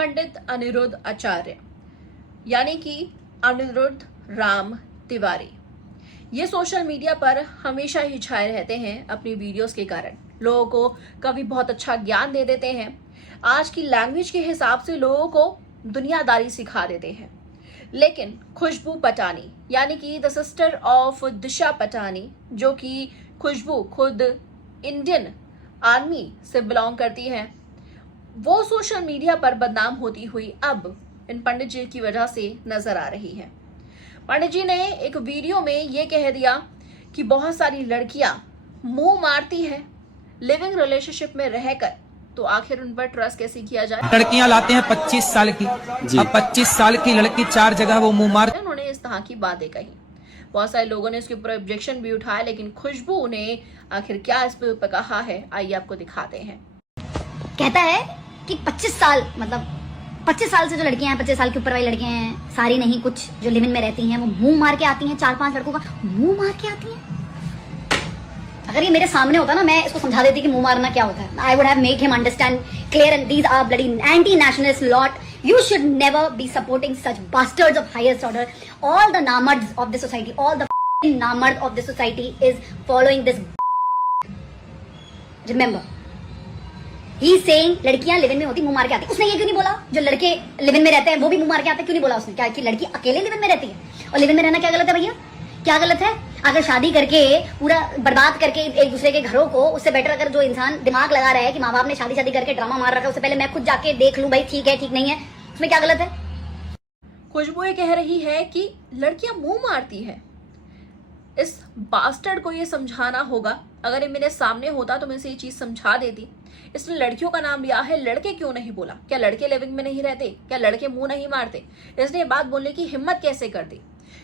पंडित अनिरुद्ध आचार्य यानी कि अनिरुद्ध राम तिवारी ये सोशल मीडिया पर हमेशा ही छाए रहते हैं अपनी वीडियोस के कारण। लोगों को कभी बहुत अच्छा ज्ञान दे देते हैं, आज की लैंग्वेज के हिसाब से लोगों को दुनियादारी सिखा देते हैं। लेकिन खुशबू पटानी यानी कि द सिस्टर ऑफ दिशा पटानी, जो कि खुशबू खुद इंडियन आर्मी से बिलोंग करती है, वो सोशल मीडिया पर बदनाम होती हुई अब इन पंडित जी की वजह से नजर आ रही है। पंडित जी ने एक वीडियो में ये कह दिया कि बहुत सारी लड़कियां मुंह मारती है लिविंग रिलेशनशिप में रहकर, तो आखिर उन पर ट्रस्ट कैसे किया जाए। लड़कियां लाते हैं 25 साल की, अब 25 साल की लड़की 4 जगह वो मुंह मार। उन्होंने इस तरह की बातें कही, बहुत सारे लोगों ने इसके ऊपर ऑब्जेक्शन भी उठाया, लेकिन खुशबू ने आखिर क्या इस पे कहा है आइए आपको दिखाते हैं। कहता है कि 25 साल मतलब 25 साल से जो लड़कियां हैं, 25 साल के ऊपर वाली लड़कियां हैं, सारी नहीं, कुछ जो लिव इन में रहती हैं वो मुंह मार के आती हैं। 4-5 लड़कों का मुंह मार के आती हैं। अगर ये मेरे सामने होता ना, मैं इसको समझा देती कि मुंह मारना क्या होता है। I would have made him understand clear and these are bloody anti nationalist lot. You should never be supporting such bastards of highest order. All the namards of the society, all the namard of the society is following this. Remember, he is saying लड़कियां live in में होती मुंह मार के आती। उसने ये क्यों नहीं बोला जो लड़के लिव इन में रहते हैं वो भी मुंह मार के आते? क्यों नहीं बोला उसने? क्या कि लड़की अकेले लिव इन में रहती है? और लिव इन में रहना क्या गलत है भैया? क्या गलत है? अगर शादी करके पूरा बर्बाद करके एक दूसरे के घरों को, उससे बेटर अगर जो इंसान दिमाग लगा रहा है कि माँ बाप ने शादी करके ड्रामा मार रखा है, उससे पहले मैं खुद जाके देख लूं भाई ठीक है ठीक नहीं है, उसमें क्या गलत है? खुशबू ये कह रही है कि लड़कियां मुंह मारती है। इस बास्टर्ड को ये समझाना होगा। अगर ये मेरे सामने होता तो मैं इसे ये चीज समझा देती। इसने लड़कियों का नाम लिया है, लड़के क्यों नहीं बोला? क्या लड़के लिविंग में नहीं रहते? क्या लड़के मुंह नहीं मारते? इसने ये बात बोलने की हिम्मत कैसे कर दी?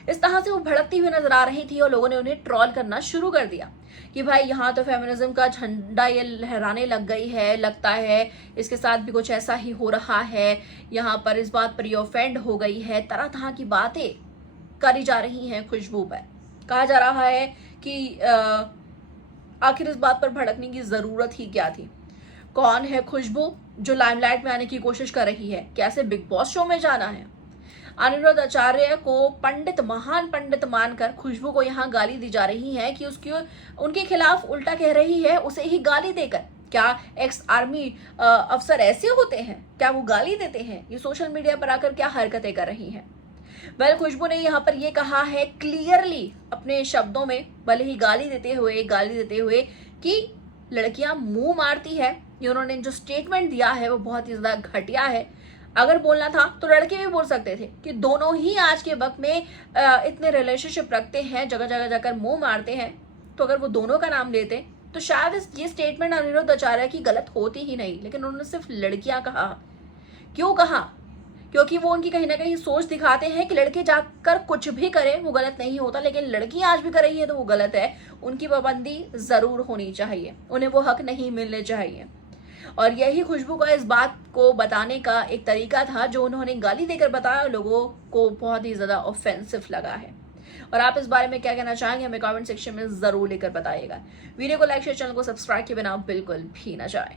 इस तरह से वो भड़कती हुई नजर आ रही थी और लोगों ने उन्हें ट्रोल करना शुरू कर दिया कि भाई यहाँ तो फेमिनिज्म का झंडा ये लहराने लग गई है, लगता है इसके साथ भी कुछ ऐसा ही हो रहा है, यहाँ पर इस बात पर ये ऑफेंड हो गई है। तरह तरह की बातें करी जा रही हैं खुशबू पर। कहा जा रहा है कि आखिर इस बात पर भड़कने की जरूरत ही क्या थी? कौन है खुशबू जो लाइमलाइट में आने की कोशिश कर रही है? कैसे बिग बॉस शो में जाना है? अनिरुद्ध आचार्य को पंडित, महान पंडित मानकर खुशबू को यहाँ गाली दी जा रही है कि उनके खिलाफ उल्टा कह रही है, उसे ही गाली देकर। क्या एक्स आर्मी अफसर ऐसे होते हैं? क्या वो गाली देते हैं? ये सोशल मीडिया पर आकर क्या हरकतें कर रही हैं? वेल, खुशबू ने यहाँ पर ये कहा है क्लियरली अपने शब्दों में, भले ही गाली देते हुए कि लड़कियां मुंह मारती है। ये उन्होंने जो स्टेटमेंट दिया है वो बहुत ही ज्यादा घटिया है। अगर बोलना था तो लड़के भी बोल सकते थे कि दोनों ही आज के वक्त में इतने रिलेशनशिप रखते हैं, जगह जगह जाकर मुंह मारते हैं। तो अगर वो दोनों का नाम लेते तो शायद ये स्टेटमेंट अनिरुद्ध आचार्य की गलत होती ही नहीं। लेकिन उन्होंने सिर्फ लड़कियां कहा। क्यों कहा? क्योंकि वो उनकी कहीं ना कहीं सोच दिखाते हैं कि लड़के जाकर कुछ भी करें वो गलत नहीं होता, लेकिन लड़कियां आज भी कर रही है तो वो गलत है। उनकी पाबंदी जरूर होनी चाहिए, उन्हें वो हक नहीं मिलने चाहिए। और यही खुशबू का इस बात को बताने का एक तरीका था जो उन्होंने गाली देकर बताया। लोगों को बहुत ही ज्यादा ऑफेंसिव लगा है। और आप इस बारे में क्या कहना चाहेंगे हमें कमेंट सेक्शन में जरूर लेकर बताइएगा। वीडियो को लाइक शेयर, चैनल को सब्सक्राइब किए बिना बिल्कुल भी ना जाए।